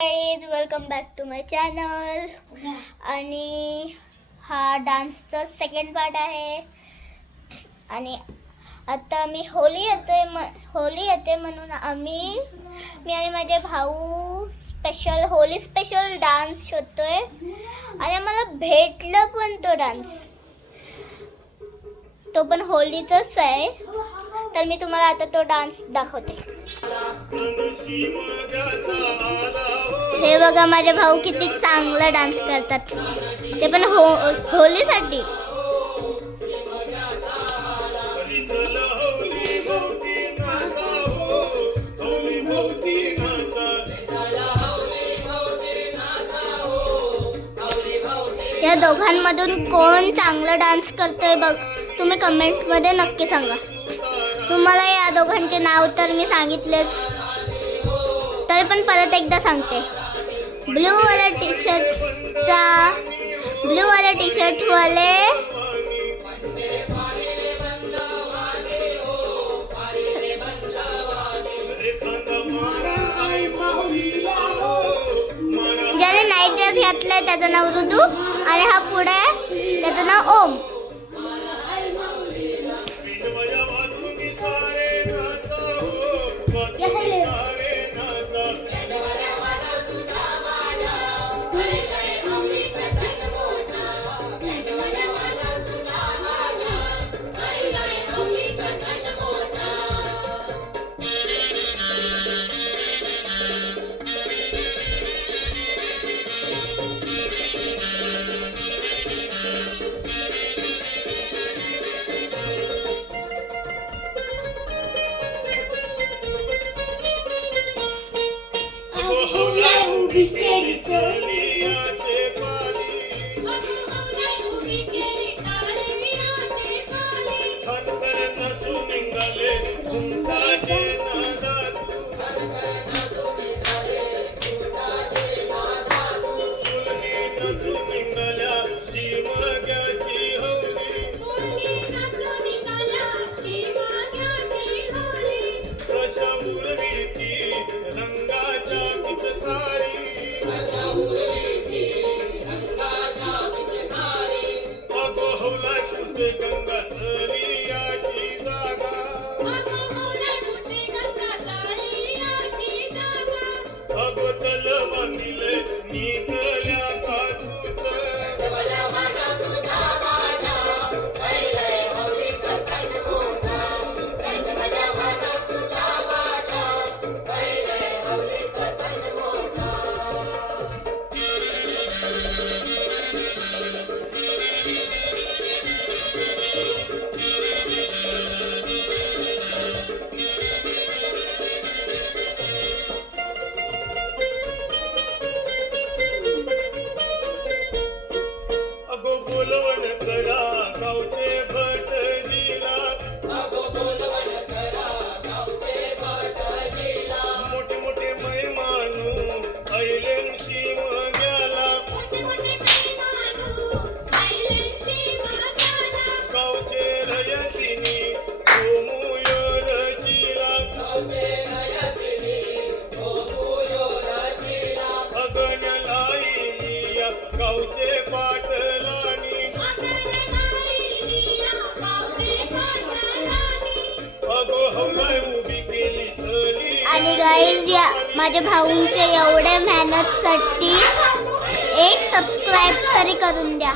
Guys welcome back to my channel. आणि हा डान्सचा सेकंड पार्ट आहे. आणि आता आम्ही होली येते म्हणून मी आणि माझे भाऊ होली स्पेशल डान्स शोधतोय. आणि आम्हाला भेटलं पण तो डान्स, तो पण होलीचाच आहे. तर मी तुम्हाला आता तो डान्स दाखवते. हे बघा माझे भाऊ किती चांगला डान्स करतात, ते पण होलीसाठी. या दोघांमधून कोण चांगला डान्स करतोय बघ, तुम्ही कमेंटमध्ये नक्की सांगा. तुम्हाला या दोघांचे नाव तर मी सांगितलेच, तरी पण परत एकदा सांगते. ब्लू वाला टी शर्ट वाले ज्याने नाईट ड्रेस घातलाय त्याचं नाव ऋतू, आणि हा पुढे त्याचं नाव ओम. आणि गाईज माझ्या भाऊंच्या एवढ्या मेहनतसाठी एक सबस्क्राईब तरी करून द्या.